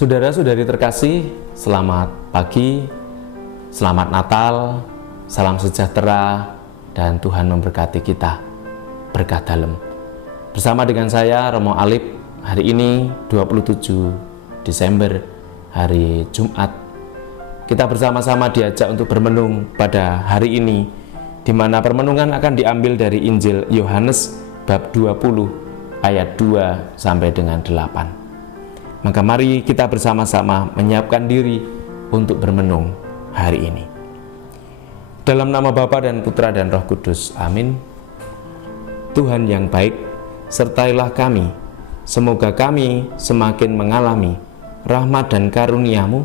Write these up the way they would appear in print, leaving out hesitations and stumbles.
Saudara-saudari terkasih, selamat pagi, selamat Natal, salam sejahtera, dan Tuhan memberkati kita berkah dalam. Bersama dengan saya, Romo Alip, hari ini 27 Desember, hari Jumat. Kita bersama-sama diajak untuk bermenung pada hari ini, di mana permenungan akan diambil dari Injil Yohanes bab 20 ayat 2 sampai dengan 8. Maka mari kita bersama-sama menyiapkan diri untuk bermenung hari ini. Dalam nama Bapa dan Putra dan Roh Kudus, amin. Tuhan yang baik, sertailah kami. Semoga kami semakin mengalami rahmat dan karunia-Mu,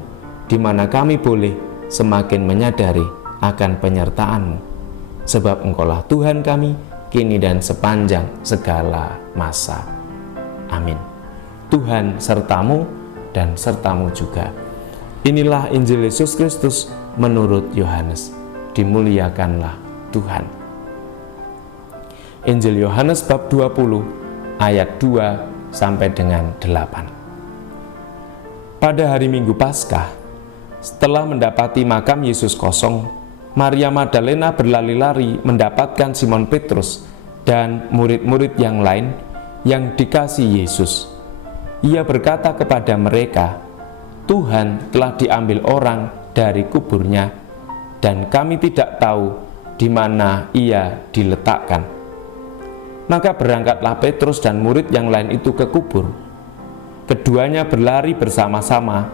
di mana kami boleh semakin menyadari akan penyertaan-Mu. Sebab Engkaulah Tuhan kami, kini dan sepanjang segala masa. Amin. Tuhan sertamu dan sertamu juga. Inilah Injil Yesus Kristus menurut Yohanes. Dimuliakanlah Tuhan. Injil Yohanes bab 20 ayat 2 sampai dengan 8. Pada hari Minggu Paskah, setelah mendapati makam Yesus kosong, Maria Magdalena berlari-lari mendapatkan Simon Petrus dan murid-murid yang lain yang dikasihi Yesus. Ia berkata kepada mereka, "Tuhan telah diambil orang dari kuburnya, dan kami tidak tahu di mana ia diletakkan." Maka berangkatlah Petrus dan murid yang lain itu ke kubur. Keduanya berlari bersama-sama,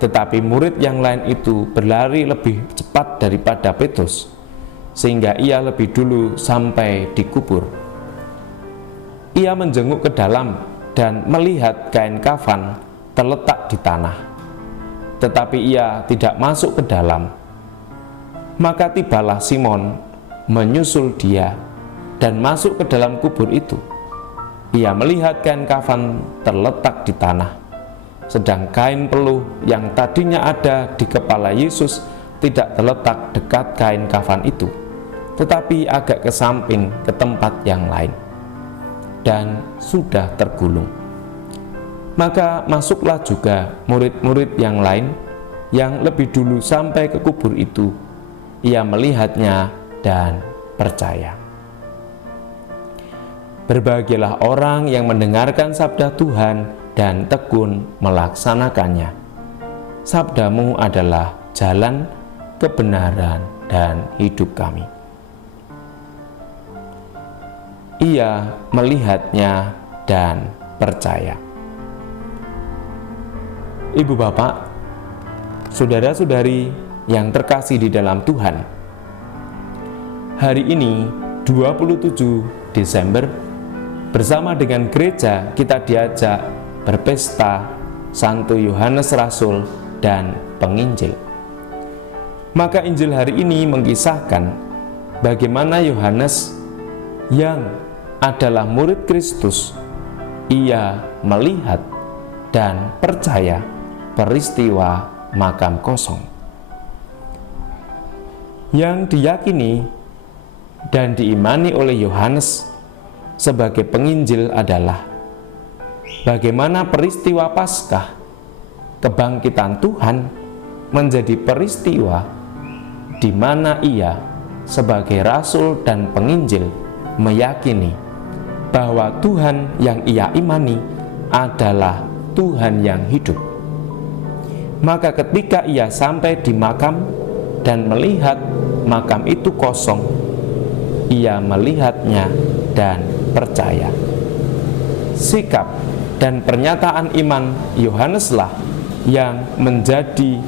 tetapi murid yang lain itu berlari lebih cepat daripada Petrus, sehingga ia lebih dulu sampai di kubur. Ia menjenguk ke dalam dan melihat kain kafan terletak di tanah, tetapi ia tidak masuk ke dalam. Maka tibalah Simon menyusul dia dan masuk ke dalam kubur itu. Ia melihat kain kafan terletak di tanah, sedang kain peluh yang tadinya ada di kepala Yesus tidak terletak dekat kain kafan itu, tetapi agak ke samping ke tempat yang lain, dan sudah tergulung. Maka masuklah juga murid-murid yang lain yang lebih dulu sampai ke kubur itu. Ia melihatnya dan percaya. Berbahagialah orang yang mendengarkan sabda Tuhan dan tekun melaksanakannya. Sabdamu adalah jalan, kebenaran, dan hidup kami. Ia melihatnya dan percaya. Ibu bapak, saudara-saudari yang terkasih di dalam Tuhan, hari ini 27 Desember, bersama dengan gereja kita diajak berpesta Santo Yohanes Rasul dan Penginjil. Maka Injil hari ini mengisahkan bagaimana Yohanes yang adalah murid Kristus, ia melihat dan percaya peristiwa makam kosong. Yang diyakini dan diimani oleh Yohanes sebagai penginjil adalah bagaimana peristiwa Paskah, kebangkitan Tuhan, menjadi peristiwa di mana ia sebagai rasul dan penginjil meyakini bahwa Tuhan yang ia imani adalah Tuhan yang hidup. Maka ketika ia sampai di makam dan melihat makam itu kosong, ia melihatnya dan percaya. Sikap dan pernyataan iman Yohaneslah yang menjadi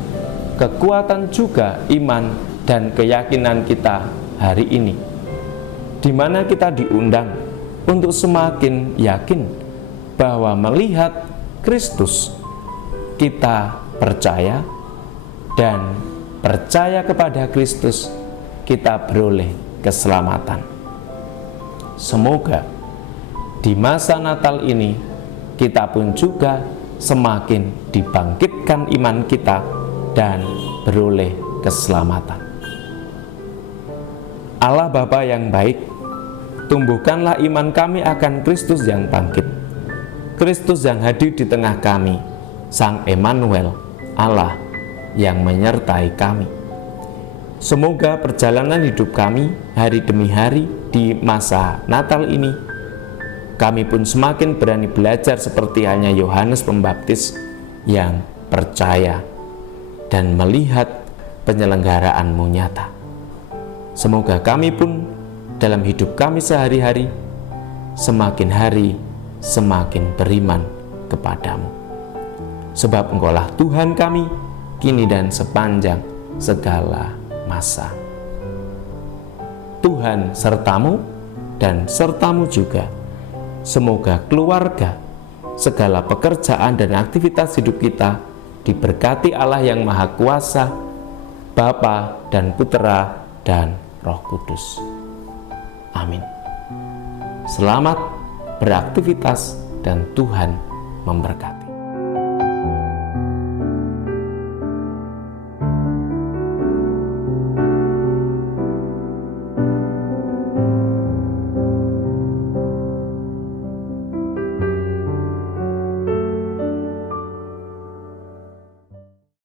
kekuatan juga iman dan keyakinan kita hari ini, di mana kita diundang untuk semakin yakin bahwa melihat Kristus kita percaya, dan percaya kepada Kristus kita beroleh keselamatan. Semoga di masa Natal ini kita pun juga semakin dibangkitkan iman kita dan beroleh keselamatan. Allah Bapa yang baik, tumbuhkanlah iman kami akan Kristus yang bangkit, Kristus yang hadir di tengah kami, Sang Emmanuel, Allah yang menyertai kami. Semoga perjalanan hidup kami hari demi hari di masa Natal ini, kami pun semakin berani belajar seperti halnya Yohanes Pembaptis yang percaya dan melihat penyelenggaraan-Mu nyata. Semoga kami pun dalam hidup kami sehari-hari semakin hari semakin beriman kepadamu. Sebab Engkaulah Tuhan kami kini dan sepanjang segala masa. Tuhan sertamu dan sertamu juga. Semoga keluarga, segala pekerjaan dan aktivitas hidup kita diberkati Allah yang Maha Kuasa, Bapa dan Putera dan Roh Kudus. Amin. Selamat beraktivitas dan Tuhan memberkati.